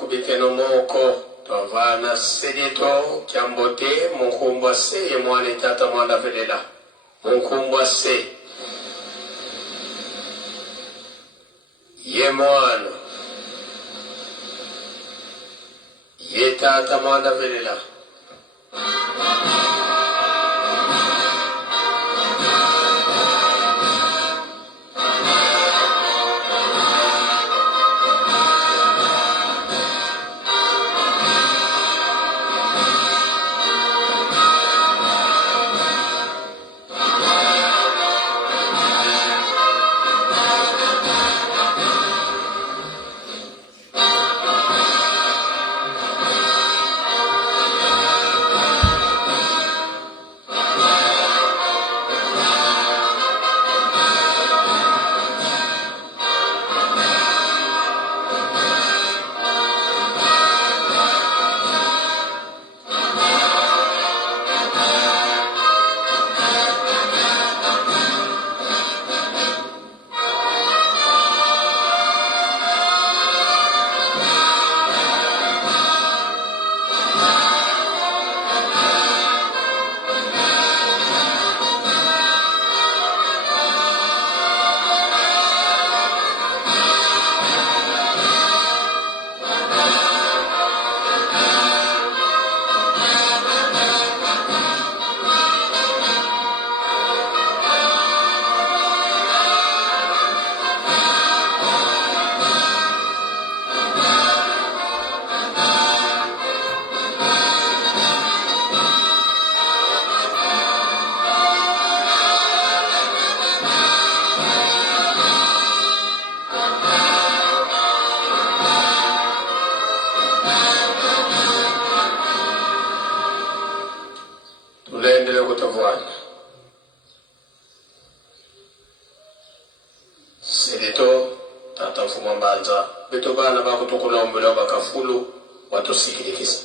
Kubikeno moko twavana sedito kyambote munkumbwa se ye mwana tata mwanda velela munkumbwa se ye mwana ye tata mwanda velela tunaendelea kutavwana Sereto tata mfumwa mbanza beto bana bakutukula ombela bakafulu watusikirikisa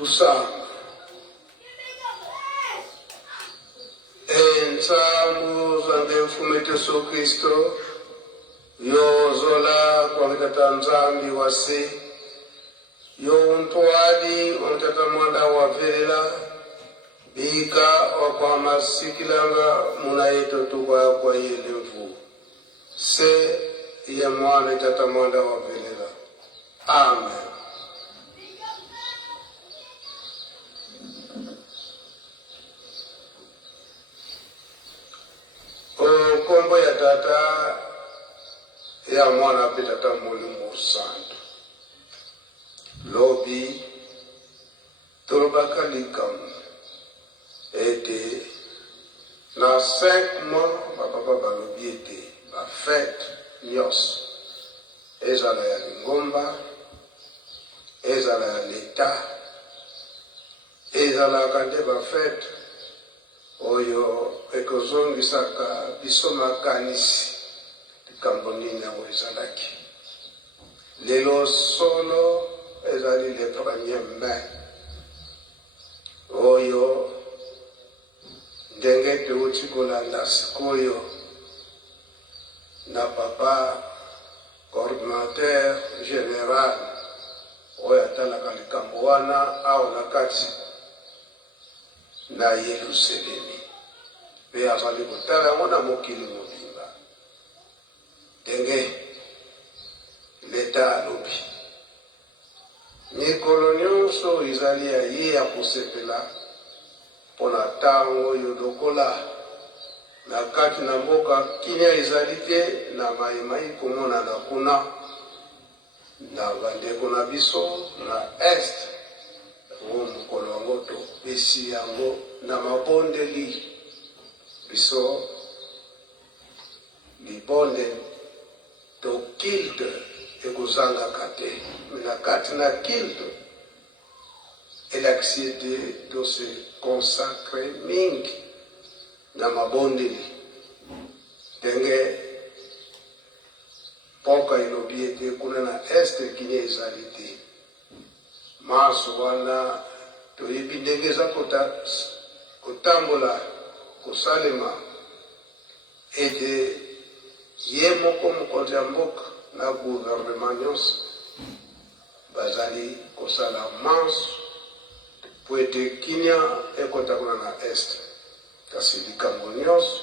tusama ensamu zande mfumete so Kristo yo zola kwa mtata nzambi wase yo untwadi mtata mwanda wa velela bika kwa masikilanga muna yeto tukwa kwa yele mfu se ya mwana mtata mwanda wa velela. Amen. Kombo ya tata ya mwana petata mulimu santo lobi torobakalika ete na 5 mois bapapa balobi ete bafete nyos ezala ya lingomba ezala ya leta ezalaka nde bafete oyo ekozongisaka biso makanisi likambo nini yango ezalaki. Lelo solo ezali le 1er mai oyo ndenge teuti kolanda sikoyo na papa coordinateur général oyo atalaka likambo wana awa na kati na Yerusalemi mpe azali kotala yango na mokili mobimba ndenge leta alobi mikolo nyonso ezali ya ye ya kosepela mpona ntango oyo lokola na kati na mboka kimia ezali te na mayemayi komonana kuna na bandeko na biso na este yango mokolo yango topesi yango na mabondeli biso libonde to kilte ekozangaka te na kati na kilte elakisi ete to se consacre mingi na mabondeli ndenge mboka elobi ete kuna na este kimia ezali te. Maso wana toyebi ndenge eza kotambola kosalema ete ye moko mokonzi ya mboka na gouvernement nyonso bazali kosala manso po ete kimia ekota kuna na este. Kasi likambo nyonso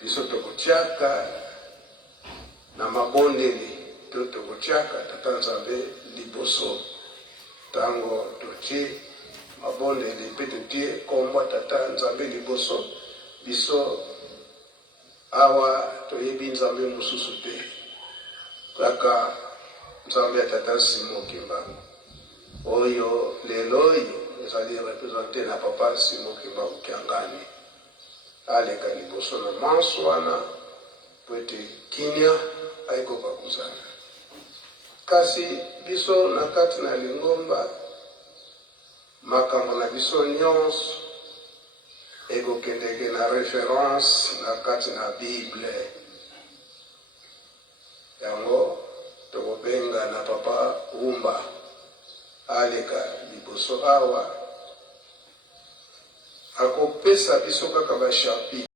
biso tokotiaka na mabondeli to tokotiaka tata Nzambe liboso tango totie mabondeli mpe totie kombo tata Nzambe liboso biso awa toyebi Nzambe mosusu te kaka Nzambe ya tata Simon Kimbangu oyo lelo oyo ezali represente na papa Simon Kimbangu Kiangani aleka liboso na manso wana po ete kimia aikoka kozala. Kasi biso na kati na lingomba makambo na biso nyonso ekokendeke na référence na kati na Bible yango tokobenga na papa Umba aleka liboso awa akopesa biso kaka bashapi